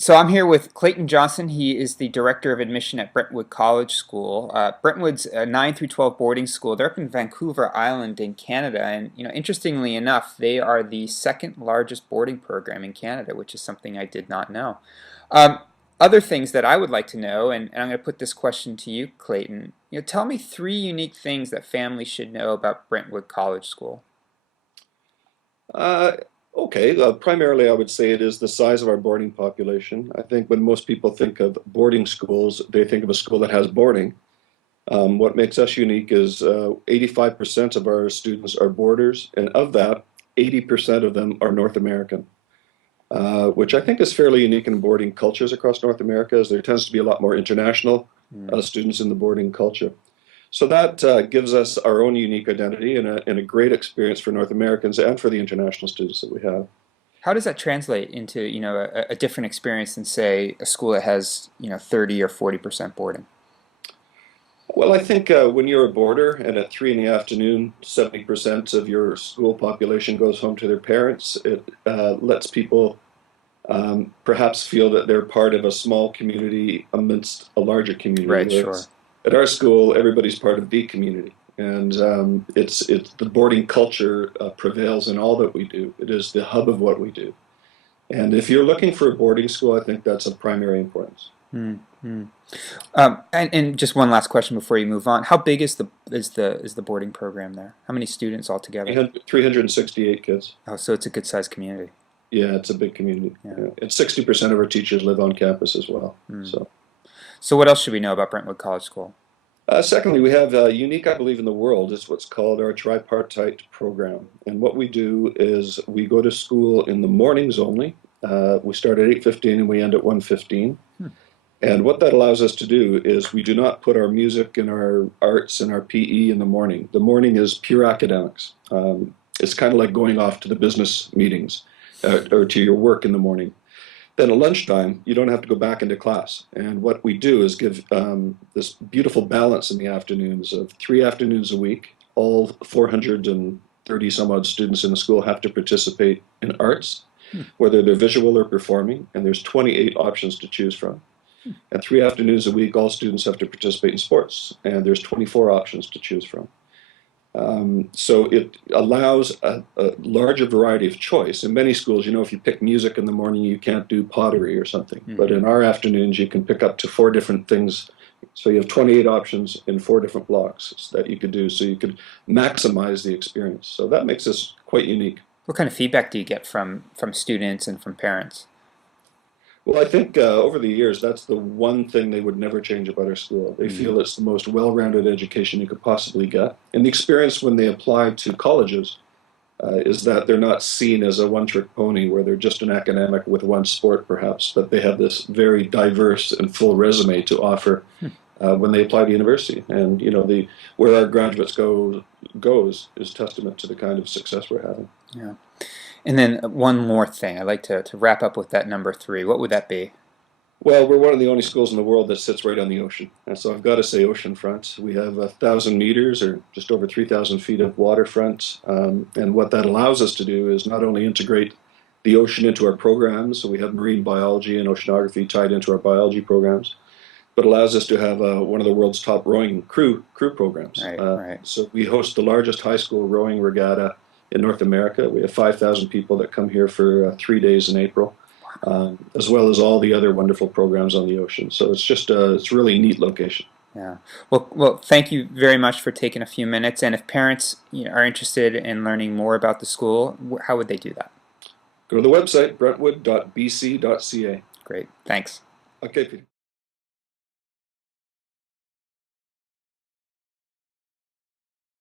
So I'm here with Clayton Johnson. He is the director of admission at Brentwood College School. Brentwood's a 9 through 12 boarding school. They're up in Vancouver Island in Canada, and interestingly enough, they are the second largest boarding program in Canada, which is something I did not know. Um, Other things that I would like to know, and I'm going to put this question to you, Clayton. Tell me three unique things that families should know about Brentwood College School. Uh, okay, primarily I would say it is the size of our boarding population. I think when most people think of boarding schools, they think of a school that has boarding. What makes us unique is 85% of our students are boarders, and of that, 80% of them are North American, which I think is fairly unique in boarding cultures across North America, as there tends to be a lot more international Hmm. students in the boarding culture. So that gives us our own unique identity and a great experience for North Americans and for the international students that we have. How does that translate into, a different experience than, say, a school that has, 30 or 40% boarding? Well, I think when you're a boarder and at 3 in the afternoon, 70% of your school population goes home to their parents, it lets people perhaps feel that they're part of a small community amidst a larger community. Right, sure. Whereas at our school, everybody's part of the community. And it's the boarding culture prevails in all that we do. It is the hub of what we do. And if you're looking for a boarding school, I think that's of primary importance. Hmm. And just one last question before you move on. How big is the boarding program there? How many students altogether? 368 kids. Oh, so it's a good sized community. Yeah, it's a big community. Yeah. Yeah. And 60% of our teachers live on campus as well. Hmm. So, So what else should we know about Brentwood College School? secondly, we have unique, I believe, in the world. It's what's called our tripartite program. And what we do is we go to school in the mornings only. We start at 8:15 and we end at 1:15. Hmm. And what that allows us to do is we do not put our music and our arts and our PE in the morning. The morning is pure academics. It's kind of like going off to the business meetings or to your work in the morning. Then at lunchtime, you don't have to go back into class. And what we do is give this beautiful balance in the afternoons of 3 afternoons a week. All 430 some odd students in the school have to participate in arts, Hmm. whether they're visual or performing, and there's 28 options to choose from. And 3 afternoons a week, all students have to participate in sports, and there's 24 options to choose from. So it allows a larger variety of choice. In many schools, if you pick music in the morning, you can't do pottery or something. But Hmm. in our afternoons, you can pick up to four different things. So you have 28 options in four different blocks that you could do. So you could maximize the experience. So that makes us quite unique. What kind of feedback do you get from students and from parents? Well, I think over the years, that's the one thing they would never change about our school. They Hmm. feel it's the most well-rounded education you could possibly get. And the experience when they apply to colleges is that they're not seen as a one-trick pony where they're just an academic with one sport, perhaps, but they have this very diverse and full resume to offer Hmm. when they apply to university. And the where our graduates goes is testament to the kind of success we're having. Yeah. And then one more thing. I'd like to wrap up with that number three. What would that be? Well, we're one of the only schools in the world that sits right on the ocean. And so I've got to say oceanfront. We have 1,000 meters or just over 3,000 feet of waterfront. And what that allows us to do is not only integrate the ocean into our programs, so we have marine biology and oceanography tied into our biology programs, but allows us to have one of the world's top rowing crew programs. Right, right. So we host the largest high school rowing regatta in North America. We have 5,000 people that come here for 3 days in April, as well as all the other wonderful programs on the ocean. So it's really a neat location. Yeah. Well, thank you very much for taking a few minutes. And if parents, are interested in learning more about the school, how would they do that? Go to the website brentwood.bc.ca. Great. Thanks. Okay, Peter.